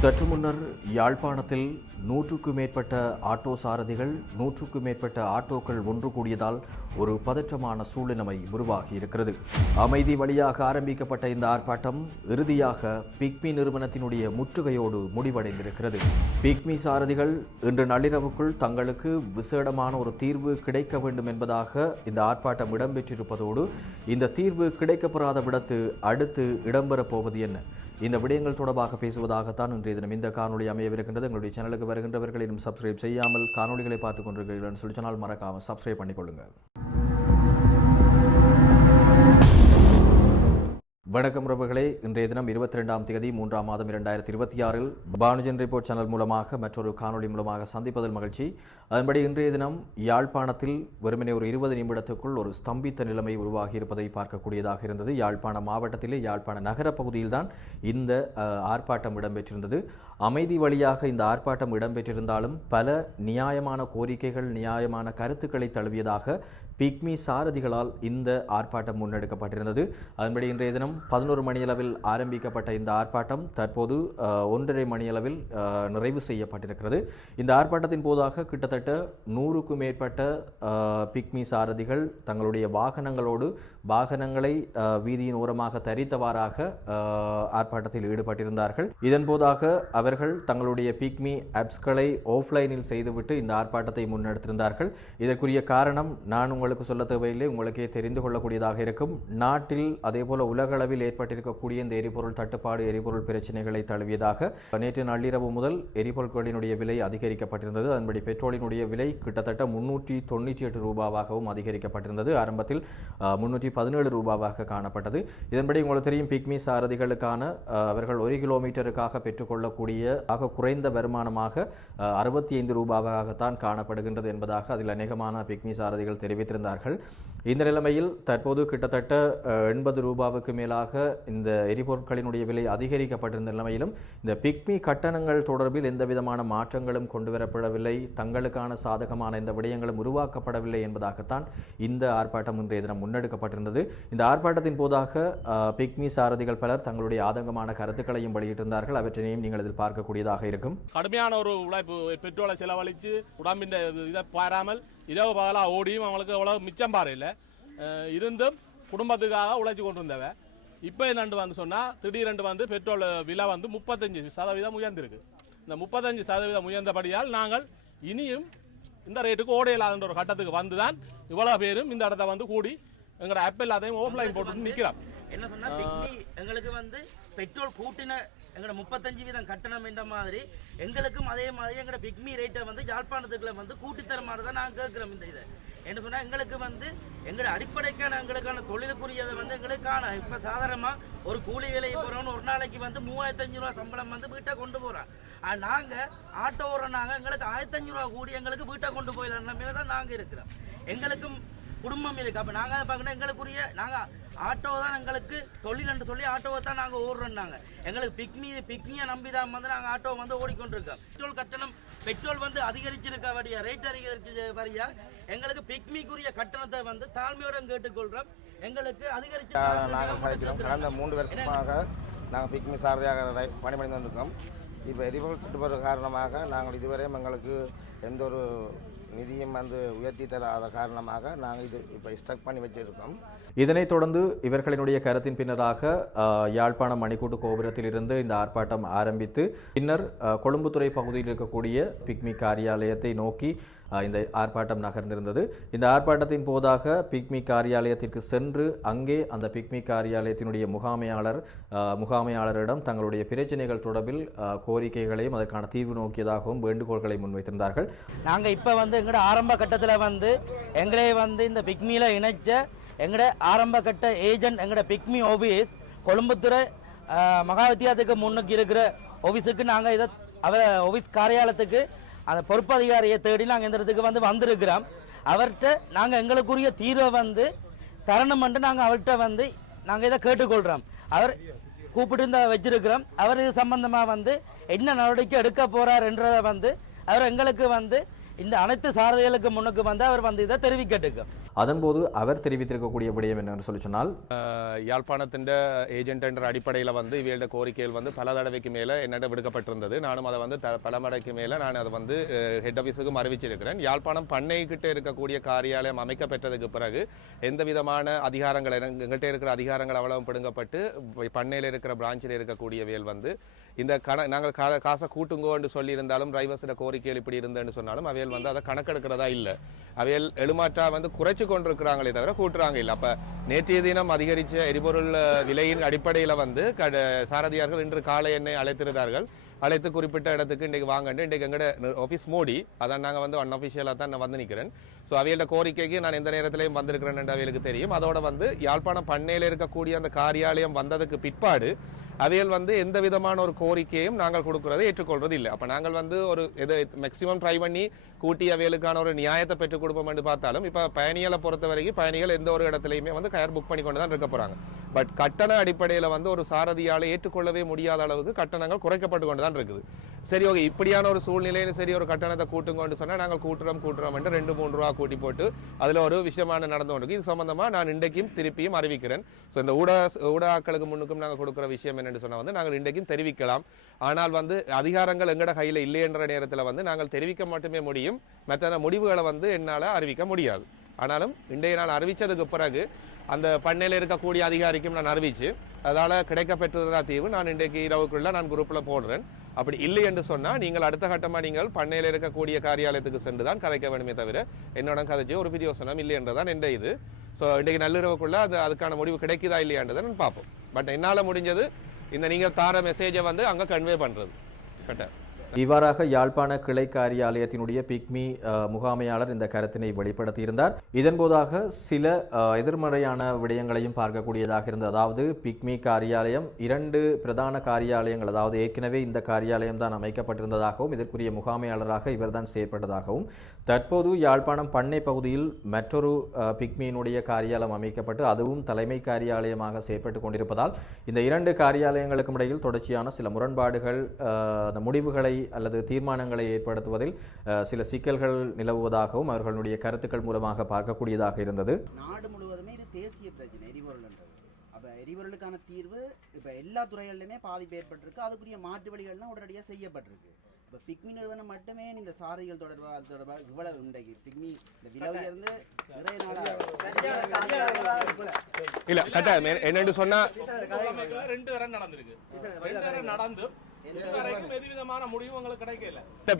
சற்று முன்னர் யாழ்ப்பாணத்தில் 100க்கும் மேற்பட்ட ஆட்டோ சாரதிகள் 100க்கும் மேற்பட்ட ஆட்டோக்கள் ஒன்று கூடியதால் ஒரு பதற்றமான சூழ்நிலை உருவாகி இருக்கிறது. அமைதி வழியாக ஆரம்பிக்கப்பட்ட இந்த ஆர்ப்பாட்டம் இறுதியாக பிக்மி நிறுவனத்தினுடைய முற்றுகையோடு முடிவடைந்திருக்கிறது. பிக்மி சாரதிகள் இன்று நள்ளிரவுக்குள் தங்களுக்கு விசேடமான ஒரு தீர்வு கிடைக்க வேண்டும் என்பதாக இந்த ஆர்ப்பாட்டம் இடம்பெற்றிருப்பதோடு இந்த தீர்வு கிடைக்கப்பெறாத விடத்து அடுத்து இடம்பெறப் போவது என்ன? இந்த விடயங்கள் தொடர்பாக பேசுவதாகத்தான் இன்றைய தினம் இந்த காணொலி அமையவிருக்கின்றது. எங்களுடைய சேனலுக்கு வருகின்றவர்கள் இன்னும் சப்ஸ்கிரைப் செய்யாமல் காணொலிகளை பார்த்துக் கொண்டிருக்கிறீர்கள் சொல்லி சொன்னால் மறக்காமல் சப்ஸ்கிரைப் பண்ணிக்கொள்ளுங்கள். வணக்கம் உறவுகளே, இன்றைய தினம் 22ஆம் தேதி 3ஆம் மாதம் 2026 பானுஜன் ரிப்போர்ட் சேனல் மூலமாக மற்றொரு காணொலி மூலமாக சந்திப்பதில் மகிழ்ச்சி. அதன்படி இன்றைய தினம் யாழ்ப்பாணத்தில் வெறுமனே ஒரு 20 நிமிடத்துக்குள் ஒரு ஸ்தம்பித்த நிலைமை உருவாகி இருப்பதை பார்க்கக்கூடியதாக இருந்தது. யாழ்ப்பாண மாவட்டத்திலே யாழ்ப்பாண நகர பகுதியில்தான் இந்த ஆர்ப்பாட்டம் இடம்பெற்றிருந்தது. அமைதி வழியாக இந்த ஆர்ப்பாட்டம் இடம்பெற்றிருந்தாலும் பல நியாயமான கோரிக்கைகள், நியாயமான கருத்துக்களை தழுவியதாக பிக்மி சாரதிகளால் இந்த ஆர்ப்பாட்டம் முன்னெடுக்கப்பட்டிருந்தது. அதன்படி இன்றைய தினம் 11 மணியளவில் ஆரம்பிக்கப்பட்ட இந்த ஆர்ப்பாட்டம் தற்போது 1:30 மணியளவில் நிறைவு செய்யப்பட்டிருக்கிறது. இந்த ஆர்ப்பாட்டத்தின் போதாக கிட்டத்தட்ட 100க்கும் மேற்பட்ட பிக்மி சாரதிகள் தங்களுடைய வாகனங்களை வீதியின் ஓரமாக தரித்தவாறாக ஆர்ப்பாட்டத்தில் ஈடுபட்டிருந்தார்கள். இதன் போதாக அவர்கள் தங்களுடைய பிக்மி ஆப்ஸ்களை ஆஃப்லைனில் செய்துவிட்டு இந்த ஆர்ப்பாட்டத்தை முன்னெடுத்திருந்தார்கள். இதற்குரிய காரணம் நான் உங்களுக்கு சொல்ல தேவையில்லை, உங்களுக்கே தெரிந்து கொள்ளக்கூடியதாக இருக்கும். நாட்டில் அதேபோல உலகளவில் ஏற்பட்டிருக்கக்கூடிய இந்த எரிபொருள் தட்டுப்பாடு, எரிபொருள் பிரச்சனைகளை தழுவியதாக நேற்று நள்ளிரவு முதல் எரிபொருட்களினுடைய விலை அதிகரிக்கப்பட்டிருந்தது. அதன்படி பெட்ரோலினுடைய விலை கிட்டத்தட்ட 398 ரூபாவாகவும் அதிகரிக்கப்பட்டிருந்தது. ஆரம்பத்தில் 317 ரூபாவாக காணப்பட்டது. இதன்படி உங்களுக்கு தெரியும், பிக்மி சாரதிகளுக்கான அவர்கள் 1 கிலோமீட்டருக்காக பெற்றுக்கொள்ளக்கூடிய ஆக குறைந்த வருமானமாக 65 ரூபாவாகத்தான் காணப்படுகின்றது என்பதாக அதில் அநேகமான பிக்மி சாரதிகள் தெரிவித்திருந்தார்கள். இந்த நிலைமையில் தற்போது கிட்டத்தட்ட 80 ரூபாவுக்கு மேலாக இந்த எரிபொருட்களினுடைய விலை அதிகரிக்கப்பட்டிருந்த நிலைமையிலும் இந்த பிக்மி கட்டணங்கள் தொடர்பில் எந்த விதமான மாற்றங்களும் கொண்டுவரப்படவில்லை, தங்களுக்கான சாதகமான இந்த விடயங்களும் உருவாக்கப்படவில்லை என்பதாகத்தான் இந்த ஆர்ப்பாட்டம் இன்றைய தினம் முன்னெடுக்கப்பட்டிருந்தது. இந்த ஆர்ப்பாட்டத்தின் போதாக பிக்மி சாரதிகள் பலர் தங்களுடைய ஆதங்கமான கருத்துக்களையும் வெளியிட்டிருந்தார்கள். அவற்றையும் நீங்கள் இதில் பார்க்கக்கூடியதாக இருக்கும். கடுமையான ஒரு உழைப்பு, பெட்ரோலை செலவழித்து உடம்பின் இதை பாராமல் இரவு பகலாக ஓடியும் அவங்களுக்கு அவ்வளவு மிச்சம் பாறையில் இருந்தும் குடும்பத்துக்காக உழைச்சி கொண்டு வந்தவ. இப்போ என்னண்டு வந்து சொன்னால் திடீரென்று வந்து பெட்ரோல் விலை வந்து 35% உயர்ந்திருக்கு. இந்த 35% உயர்ந்தபடியால் நாங்கள் இனியும் இந்த ரேட்டுக்கு ஓடையில்லாத ஒரு கட்டத்துக்கு வந்து தான் இவ்வளோ பேரும் இந்த இடத்த வந்து கூடி எங்களோட ஆப் எல்லாத்தையும் ஆஃப்லைன் போட்டு நிற்கிறோம். என்ன சொன்னா பிக்மி எங்களுக்கு வந்து பெட்ரோல் கூட்டின எங்களோட 35% கட்டணம் என்ற மாதிரி எங்களுக்கும் அதே மாதிரி எங்களோட பிக்மி ரேட்டை வந்து யாழ்ப்பாணத்துக்குள்ள வந்து கூட்டித்தர மாதிரி தான் நாங்கள் கேட்குறோம். இந்த இதை என்ன சொன்னால் எங்களுக்கு வந்து எங்களோட அடிப்படைக்கான எங்களுக்கான தொழிலுக்குரியதை வந்து எங்களுக்கான இப்போ சாதாரணமாக ஒரு கூலி வேலையை போகிறோன்னு ஒரு நாளைக்கு வந்து 3500 ரூபா சம்பளம் வந்து வீட்டை கொண்டு போகிறோம். நாங்கள் ஆட்டோ ஓடுறோம், எங்களுக்கு 1500 ரூபா கூடி எங்களுக்கு வீட்டை கொண்டு போயிடலாம் மேலே தான் நாங்கள் இருக்கிறோம். எங்களுக்கும் குடும்பம் இருக்குது. அப்போ நாங்கள் அதை பார்க்கணும், எங்களுக்குரிய நாங்கள் ஆட்டோ தான் எங்களுக்கு தொழில் என்று சொல்லி ஆட்டோவை தான் நாங்கள் ஓடுறோம். நாங்கள் எங்களுக்கு பிக்மியை நம்பி தான் வந்து நாங்கள் ஆட்டோ வந்து ஓடிக்கொண்டிருக்கோம். பெட்ரோல் கட்டணம் பெட்ரோல் வந்து அதிகரிச்சிருக்க வழியா, ரேட் அதிகரிச்ச வழியா எங்களுக்கு பிக்மிக்குரிய கட்டணத்தை வந்து தாழ்மையோட கேட்டுக்கொள்கிறோம். எங்களுக்கு அதிகரிச்சு நாங்கள் கதைக்கிறோம். கடந்த 3 வருஷமாக நாங்கள் பிக்மி சாரதியாக பணிபுரிந்து வந்திருக்கோம். இப்போ எரிபொருள் தட்டுப்பாடு காரணமாக நாங்கள் இதுவரையும் எங்களுக்கு எந்த ஒரு நிதியும் வந்து உயர்த்தி தராத காரணமாக நாங்கள் இது இப்போ ஸ்டக் பண்ணி வச்சிருக்கோம். இதனைத் தொடர்ந்து இவர்களினுடைய கருத்தின் பின்னராக யாழ்ப்பாணம் மணிக்கூட்டு கோபுரத்தில் இருந்து இந்த ஆர்ப்பாட்டம் ஆரம்பித்து பின்னர் கொழும்புத்துறை பகுதியில் இருக்கக்கூடிய பிக்மி காரியாலயத்தை நோக்கி இந்த ஆர்ப்பாட்டம் நகர்ந்திருந்தது. இந்த ஆர்ப்பாட்டத்தின் போதாக பிக்மி காரியாலயத்திற்கு சென்று அங்கே அந்த பிக்மி காரியாலயத்தினுடைய முகாமையாளரிடம் தங்களுடைய பிரச்சனைகள் தொடர்பில் கோரிக்கைகளையும் அதற்கான தீர்வு நோக்கியதாகவும் வேண்டுகோள்களை முன்வைத்திருந்தார்கள். நாங்கள் இப்போ வந்து எங்களோட ஆரம்ப கட்டத்தில் வந்து எங்களே வந்து இந்த பிக்மியில் இணைச்ச எங்களோட ஆரம்ப கட்ட ஏஜென்ட் எங்களோட பிக்மி ஆஃபீஸ் கொழும்புத்துறை மகா வித்தியாலயத்துக்கு முன்னுக்கு இருக்கிற ஆஃபீஸுக்கு நாங்கள் இதை ஆஃபீஸ் காரியாலயத்துக்கு அந்த பொறுப்பு அதிகாரியை தேடி நாங்கள் இந்த இடத்துக்கு வந்து வந்திருக்கிறோம். அவர்கிட்ட நாங்கள் எங்களுக்குரிய தீர்வை வந்து தரணும் என்று நாங்கள் அவர்கிட்ட வந்து நாங்கள் இதை கேட்டுக்கொள்கிறோம். அவர் கூப்பிட்டு வச்சிருக்கிறோம். அவர் இது சம்பந்தமாக வந்து என்ன நடவடிக்கை எடுக்க போகிறார் என்றதை வந்து அவர் எங்களுக்கு வந்து இந்த அனைத்து சாரதிகளுக்கு முன்னுக்கு வந்து அவர் வந்து இதை தெரிவிக்கட்டுக்கும். அதன்போது அவர் தெரிவித்திருக்கக்கூடிய விடயம் என்னன்னு சொல்லி சொன்னால், யாழ்ப்பாணத்தின் ஏஜென்ட் என்ற அடிப்படையில் வந்து இவர்களோட கோரிக்கைகள் வந்து பல தடவைக்கு மேலே என்னிடம் விடுக்கப்பட்டிருந்தது. நானும் அதை வந்து பல மடக்கு மேலே நான் அதை வந்து ஹெட் ஆஃபீஸுக்கும் அறிவிச்சிருக்கிறேன். யாழ்ப்பாணம் பண்ணைக்கிட்ட இருக்கக்கூடிய காரியாலயம் அமைக்கப்பட்டதுக்கு பிறகு எந்த விதமான அதிகாரங்கள் எங்கள்கிட்ட இருக்கிற அதிகாரங்கள் அவ்வளவு பிடுங்கப்பட்டு பண்ணையில் இருக்கிற பிரான்ச்சில் இருக்கக்கூடியவைகள் வந்து இந்த நாங்கள் காசை கூட்டுங்கோன்னு சொல்லியிருந்தாலும் டிரைவர்ஸோட கோரிக்கைகள் இப்படி இருந்தேன்னு சொன்னாலும் அவைகள் வந்து அதை கணக்கெடுக்கிறதா இல்லை. அவைகள் எழுமாற்றா வந்து குறைச்சி கொண்டிருக்கிறாங்களே தவிர கூட்டுறாங்க இல்லை. அப்போ நேற்றைய தினம் அதிகரித்த எரிபொருள் விலையின் அடிப்படையில் வந்து சாரதியார்கள் இன்று காலை என்னை அழைத்திருந்தார்கள். அழைத்து குறிப்பிட்ட இடத்துக்கு இன்றைக்கு வாங்கண்டு இன்றைக்கு எங்கட ஆஃபீஸ் மோடி அதான் நாங்கள் வந்து அன்அஃபிஷியலாக தான் நான் வந்து நிற்கிறேன். ஸோ அவையோட கோரிக்கைக்கு நான் எந்த நேரத்திலையும் வந்திருக்கிறேன் என்று அவைகளுக்கு தெரியும். அதோட வந்து யாழ்ப்பாணம் பண்ணையில் இருக்கக்கூடிய அந்த காரியாலயம் வந்ததுக்கு பிற்பாடு அவைகள் வந்து எந்த விதமான ஒரு கோரிக்கையும் நாங்கள் கொடுக்கறதை ஏற்றுக்கொள்வது இல்லை. அப்போ நாங்கள் வந்து ஒரு எது மேக்ஸிமம் ட்ரை பண்ணி கூட்டி அவைகளுக்கான ஒரு நியாயத்தை பெற்றுக் கொடுப்போம் என்று பார்த்தாலும் இப்போ பயணிகளை பொறுத்த வரைக்கும் பயணிகள் எந்த ஒரு இடத்துலையுமே வந்து கயர் புக் பண்ணி கொண்டு தான் இருக்க போகிறாங்க. பட் கட்டண அடிப்படையில் வந்து ஒரு சாரதியால் ஏற்றுக்கொள்ளவே முடியாத அளவுக்கு கட்டணங்கள் குறைக்கப்பட்டு கொண்டு தான் இருக்குது. சரி, ஓகே, இப்படியான ஒரு சூழ்நிலையில் சரி ஒரு கட்டணத்தை கூட்டுங்கன்னு சொன்னால் நாங்கள் கூட்டுறோம் என்று 2-3 ரூபா கூட்டி போட்டு அதில் ஒரு விஷயமான நடந்து கொண்டு இது சம்பந்தமாக நான் இன்றைக்கும் திருப்பியும் அறிவிக்கிறேன். ஸோ இந்த ஊடகங்களுக்கு முன்னுக்கும் நாங்கள் கொடுக்குற விஷயம் என்னென்னு சொன்னால் வந்து நாங்கள் இன்றைக்கும் தெரிவிக்கலாம். ஆனால் வந்து அதிகாரங்கள் எங்கட கையில் இல்லை என்ற நேரத்தில் வந்து நாங்கள் தெரிவிக்க மட்டுமே முடியும். மற்ற முடிவுகளை வந்து என்னால் அறிவிக்க முடியாது. ஆனாலும் இன்றைய நாள் அறிவித்ததுக்கு பிறகு அந்த பண்ணையில் இருக்கக்கூடிய அதிகாரிக்கும் நான் அறிவித்து அதால் கிடைக்கப்பெற்றதா தீர்வு நான் இன்றைக்கு இரவுக்குள்ள நான் குரூப்பில் போடுறேன். அப்படி இல்லை என்று சொன்னால் நீங்கள் அடுத்த கட்டமாக நீங்கள் பண்ணையில் இருக்கக்கூடிய காரியாலயத்துக்கு சென்று தான் கதைக்க வேண்டுமே தவிர என்னோட கதைச்சி ஒரு பிரயோசனம் இல்லை என்றதான் என்ற இது. ஸோ இன்றைக்கு நள்ளிரவுக்குள்ள அதுக்கான முடிவு கிடைக்குதா இல்லையான்றதை நான் பார்ப்போம். பட் என்னால் முடிஞ்சது இந்த நீங்கள் தார மெசேஜை வந்து அங்கே கன்வே பண்ணுறது கரெக்டாக. இவ்வாறாக யாழ்ப்பாண கிளை காரியாலயத்தினுடைய பிக்மி முகாமையாளர் இந்த கருத்தினை வெளிப்படுத்தியிருந்தார். இதன்போதாக சில எதிர்மறையான விடயங்களையும் பார்க்கக்கூடியதாக இருந்தது. அதாவது பிக்மி காரியாலயம் 2 பிரதான காரியாலயங்கள், அதாவது ஏற்கனவே இந்த காரியாலயம் தான் அமைக்கப்பட்டிருந்ததாகவும் இதற்குரிய முகாமையாளராக இவர்தான் செயற்பட்டதாகவும், தற்போது யாழ்ப்பாணம் பண்ணை பகுதியில் மற்றொரு பிக்மியினுடைய காரியாலயம் அமைக்கப்பட்டு அதுவும் தலைமை காரியாலயமாக செயற்பட்டு கொண்டிருப்பதால் இந்த 2 காரியாலயங்களுக்கும் இடையில் தொடர்ச்சியான சில முரண்பாடுகள், அந்த முடிவுகளை அல்லது தீர்மானங்களை ஏற்படுத்துவதில் சில சிக்கல்கள் நிலவுவதாகவும் அவர்களுடைய கருத்துக்கள் மூலமாக பார்க்கக்கூடியதாக இருந்தது. நாடு முழுவதுமே இது தேசிய பிரச்சனை எரிபொருள்ன்றது. அப்போ எரிபொருளுக்கான தீர்வு இப்போ எல்லா துறைகளிலுமே பாதிப்பு ஏற்பட்டிருக்கு. அதுக்குரிய மாற்று வழிகள்லாம் உடனடியாக செய்யப்பட்டிருக்கு. இப்போ பிக்மி நிறுவனம் மட்டுமே இந்த சாரதிகள் தொடர்பாக இவ்வளவு உண்டைக்கு பிக்மி இந்த விலை உயர்ந்து நிறைய இல்லை கரெக்டாக என்னென்னு சொன்னால் 2 வரை நடந்திருக்கு. 2 வரை நடந்து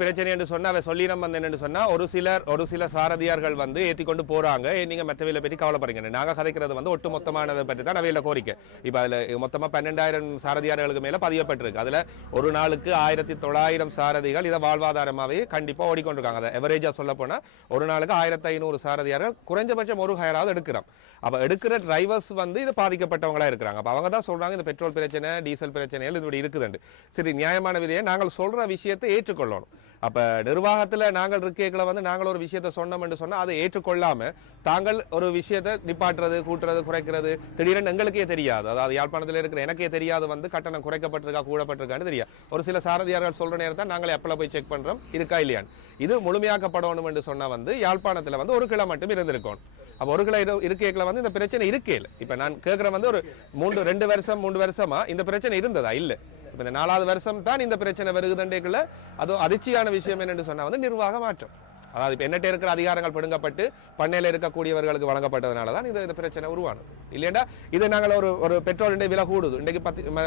பிரச்சனை என்று சொன்னா அவ சொல்லி நம்ம என்னன்னு சொன்னா ஒரு சில சாரதியார்கள் வந்து ஏற்றிக்கொண்டு போறாங்க. நீங்க மற்றவையில பற்றி கவலைப்படுறீங்க. நாங்க கதைக்கிறது வந்து ஒட்டு மொத்தமானதை பற்றி தான் அவையில கோரிக்கை. இப்ப அதுல மொத்தமா 12,000 சாரதியார்களுக்கு மேல பதியப்பட்டிருக்கு. அதுல ஒரு நாளுக்கு 1900 சாரதிகள் இதை வாழ்வாதாரமாவே கண்டிப்பா ஓடிக்கொண்டிருக்காங்க. அதை எவரேஜா சொல்ல போனா ஒரு நாளுக்கு 1500 சாரதியார்கள் குறைஞ்சபட்சம் ஒரு ஹயராவது எடுக்கிறோம். அப்ப எடுக்கிற டிரைவர்ஸ் வந்து இது பாதிக்கப்பட்டவங்களா இருக்கிறாங்க. அப்ப அவங்க தான் சொல்றாங்க இந்த பெட்ரோல் பிரச்சனை டீசல் பிரச்சனைகள் இப்படி இருக்குதுண்டு. சரி, நியாயமான விதையை நாங்கள் சொல்ற விஷயத்தை ஏற்றுக்கொள்ளணும். அப்ப நிர்வாகத்துல நாங்கள் இருக்கைகளை வந்து நாங்கள் ஒரு விஷயத்தை சொன்னோம் என்று சொன்னா அதை ஏற்றுக்கொள்ளாம தாங்கள் ஒரு விஷயத்தை நிப்பாட்டுறது, கூட்டுறது, குறைக்கிறது திடீரென்னு எங்களுக்கே தெரியாது. அதாவது யாழ்ப்பாணத்தில் இருக்கிற எனக்கே தெரியாது வந்து கட்டணம் குறைக்கப்பட்டிருக்கா கூடப்பட்டிருக்கான்னு தெரியாது. ஒரு சில சாரதியார்கள் சொல்ற நேரத்தை நாங்கள் எப்பல போய் செக் பண்றோம் இருக்கா இல்லையான்னு. இது முழுமையாக்கப்படணும் என்று சொன்னா வந்து யாழ்ப்பாணத்துல வந்து 1 கிலோ மட்டும் இருந்திருக்கணும். அப்போ 1 கிலோ இருக்கைகளை வந்து இந்த பிரச்சனை இருக்கே இல்லை. இப்ப நான் கேட்கிற வந்து ஒரு 3 வருஷமா இந்த பிரச்சனை இருந்ததா இல்லை. இப்ப இந்த 4வது வருஷம் தான் இந்த பிரச்சனை வருகுதுண்டேக்குள்ள அது அதிர்ச்சியான விஷயம் என்னன்னு சொன்னா வந்து நிர்வாக மாற்றம். அதாவது இப்ப என்னட்ட இருக்கிற அதிகாரங்கள் பிடுங்கப்பட்டு பண்ணையில இருக்கக்கூடியவர்களுக்கு வழங்கப்பட்டதுனால தான் இந்த பிரச்சனை உருவானது. இல்லையா இது நாங்கள் ஒரு பெட்ரோல் விலை கூடுது, இன்றைக்கு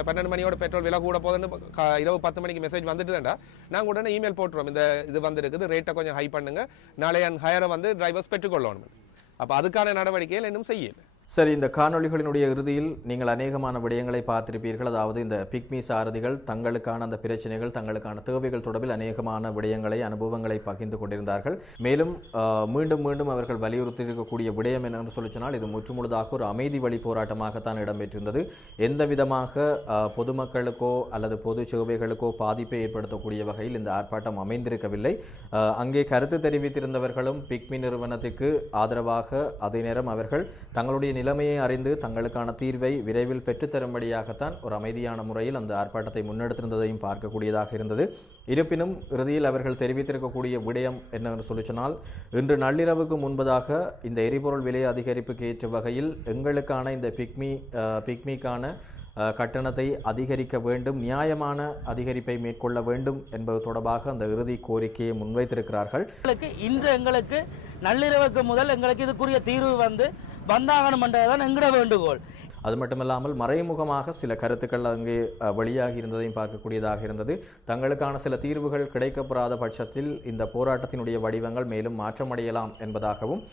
12 மணியோட பெட்ரோல் விலை கூட போதுன்னு இரவு 10 மணிக்கு மெசேஜ் வந்துட்டுதான்டா நாங்கள் உடனே இமெயில் போட்டுருவோம். இந்த இது வந்துருக்குது, ரேட்டை கொஞ்சம் ஹை பண்ணுங்க, நாளைய ஹையரை வந்து டிரைவர்ஸ் பெற்றுக்கொள்ளணும். அப்ப அதுக்கான நடவடிக்கைகள் இன்னும் செய்யல. சரி, இந்த காணொளிகளினுடைய இறுதியில் நீங்கள் அநேகமான விடயங்களை பார்த்திருப்பீர்கள். அதாவது இந்த பிக்மி சாரதிகள் தங்களுக்கான அந்த பிரச்சனைகள், தங்களுக்கான தேவைகள் தொடர்பில் அநேகமான விடயங்களை, அனுபவங்களை பகிர்ந்து கொண்டிருந்தார்கள். மேலும் மீண்டும் மீண்டும் அவர்கள் வலியுறுத்தி இருக்கக்கூடிய விடயம் என்னென்று சொல்லி சொன்னால் இது முற்றுமுழுதாக ஒரு அமைதி வழி போராட்டமாகத்தான் இடம்பெற்றிருந்தது. எந்த விதமாக பொதுமக்களுக்கோ அல்லது பொது சேவைகளுக்கோ பாதிப்பை ஏற்படுத்தக்கூடிய வகையில் இந்த ஆர்ப்பாட்டம் அமைந்திருக்கவில்லை. அங்கே கருத்து தெரிவித்திருந்தவர்களும் பிக்மி நிறுவனத்துக்கு ஆதரவாக அதே நேரம் அவர்கள் தங்களுடைய நிலைமையை அறிந்து தங்களுக்கான தீர்வை விரைவில் பெற்றுத்தரும்படியாகத்தான் ஒரு அமைதியான முறையில் அந்த ஆர்ப்பாட்டத்தை முன்னெடுத்திருந்ததையும் பார்க்கக்கூடியதாக இருந்தது. இருப்பினும் இறுதியில் அவர்கள் தெரிவித்திருக்கக்கூடிய விடயம் என்னவென்று சொல்லி சொன்னால், இன்று நள்ளிரவுக்கு முன்பதாக இந்த எரிபொருள் விலை அதிகரிப்புக்கு ஏற்ற வகையில் எங்களுக்கான இந்த பிக்மிக்கான கட்டணத்தை அதிகரிக்க வேண்டும், நியாயமான அதிகரிப்பை மேற்கொள்ள வேண்டும் என்பது தொடர்பாக அந்த இறுதி கோரிக்கையை முன்வைத்திருக்கிறார்கள். இன்று எங்களுக்கு நள்ளிரவுக்கு முதல் எங்களுக்கு இதுக்குரிய தீர்வு வந்தாகணும் என்றதான் எங்கட வேண்டுகோள். அது மட்டுமல்லாமல் மறைமுகமாக சில கருத்துக்கள் அங்கே வெளியாகி இருந்ததையும் பார்க்கக்கூடியதாக இருந்தது. தங்களுக்கான சில தீர்வுகள் கிடைக்கப்பெறாத பட்சத்தில் இந்த போராட்டத்தினுடைய வடிவங்கள் மேலும் மாற்றமடையலாம் என்பதாகவும்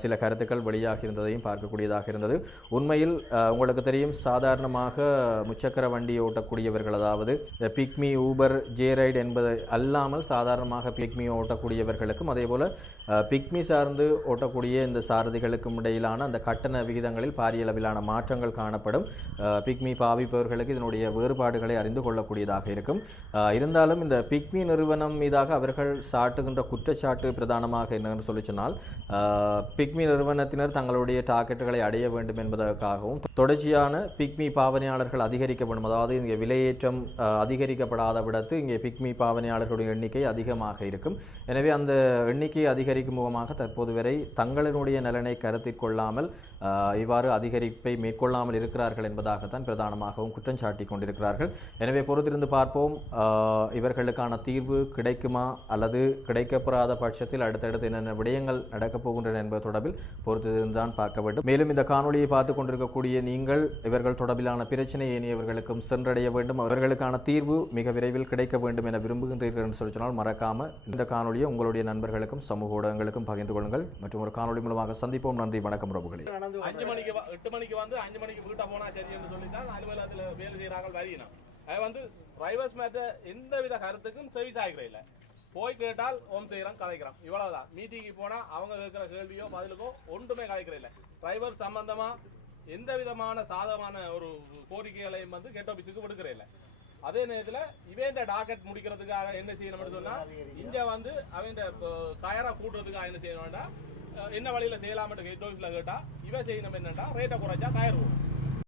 சில கருத்துக்கள் வெளியாகி இருந்ததையும் பார்க்கக்கூடியதாக இருந்தது. உண்மையில் உங்களுக்கு தெரியும், சாதாரணமாக முச்சக்கர வண்டி ஓட்டக்கூடியவர்கள், அதாவது பிக்மி, ஊபர், ஜேரைடு என்பது அல்லாமல் சாதாரணமாக பிக்மி ஓட்டக்கூடியவர்களுக்கும் அதேபோல் பிக்மி சார்ந்து ஓட்டக்கூடிய இந்த சாரதிகளுக்கும் இடையிலான அந்த கட்டண விகிதங்களில் பாரிய அளவிலான மாற்றங்கள் காணப்படும். பிக்மி பாவிப்பவர்களுக்கு இதனுடைய வேறுபாடுகளை அறிந்து கொள்ளக்கூடியதாக இருக்கும். இருந்தாலும் இந்த பிக்மி நிறுவனம் மீதாக அவர்கள் சாட்டுகின்ற குற்றச்சாட்டு பிரதானமாக என்னன்னு சொல்லி சொன்னால், பிக்மி நிறுவனத்தினர் தங்களுடைய டார்கெட்டுகளை அடைய வேண்டும் என்பதற்காகவும் தொடர்ச்சியான பிக்மி பாவனையாளர்கள் அதிகரிக்க வேண்டும், அதாவது இங்கே விலையேற்றம் அதிகரிக்கப்படாத விடத்து இங்கே பிக்மி பாவனையாளர்களுடைய எண்ணிக்கை அதிகமாக இருக்கும். எனவே அந்த எண்ணிக்கை அதிகரிக்கும் முகமாக தற்போது வரை தங்களினுடைய நலனை கருத்தில் கொள்ளாமல் இவ்வாறு அதிகரிப்பை மேற்கொள்ளாமல் இருக்கிறார்கள் என்பதாகத்தான் பிரதானமாகவும் குற்றம் சாட்டி கொண்டிருக்கிறார்கள். எனவே பொறுத்திருந்து பார்ப்போம், இவர்களுக்கான தீர்வு கிடைக்குமா அல்லது கிடைக்கப்பெறாத பட்சத்தில் அடுத்தடுத்து என்னென்ன விடயங்கள் நடக்கப் போகின்றன என்பது தொடர்பில் பொறுத்திருந்துதான் பார்க்க வேண்டும். மேலும் இந்த காணொலியை பார்த்து கொண்டிருக்கக்கூடிய நீங்கள் இவர்கள் தொடர்பிலான பிரச்சனை ஏனையவர்களுக்கும் சென்றடைய வேண்டும், அவர்களுக்கான தீர்வு மிக விரைவில் கிடைக்க வேண்டும் என விரும்புகின்றீர்கள் என்று சொன்னால் மறக்காம இந்த காணொலியை உங்களுடைய நண்பர்களுக்கும் சமூக ஊடகங்களுக்கும் பகிர்ந்து கொள்ளுங்கள். மற்றும் ஒரு காணொலி மூலமாக சந்திப்போம். நன்றி, வணக்கம் உறவுகளே. 5 மணிக்கு 8 மணிக்கு 5 மணிக்கு வீட்டை போனா சரி என்று சொல்லித்தான் அலுவலகத்தில் வேலை செய்கிறாங்க வரையினோம். அது டிரைவர்ஸ் மேட்ட எந்தவித கருத்துக்கும் செவி சாய்க்கிற இல்லை. போய் கேட்டால் ஓம் செய்கிறோம், கதைக்கிறோம், இவ்வளவுதான். மீட்டிங்கு போனா அவங்க கேட்கிற கேள்வியோ பதிலுக்கோ ஒன்றுமே கதைக்கிற இல்லை. டிரைவர் சம்பந்தமா எந்த விதமான சாதகமான ஒரு கோரிக்கைகளையும் கெட் ஆபீஸுக்கு விடுக்கிற இல்லை. அதே நேரத்தில் இவன் டாக்கெட் முடிக்கிறதுக்காக என்ன செய்யணும்னு சொன்னா, இங்க அவன் கயரை கூட்டுறதுக்காக என்ன செய்யணும்னா, என்ன வழியில செய்யலாம்னு ஹெட் ஆஃபீஸில் கேட்டால் இவன் செய்யணும் என்னென்னா ரேட்டை குறைச்சா கயிறு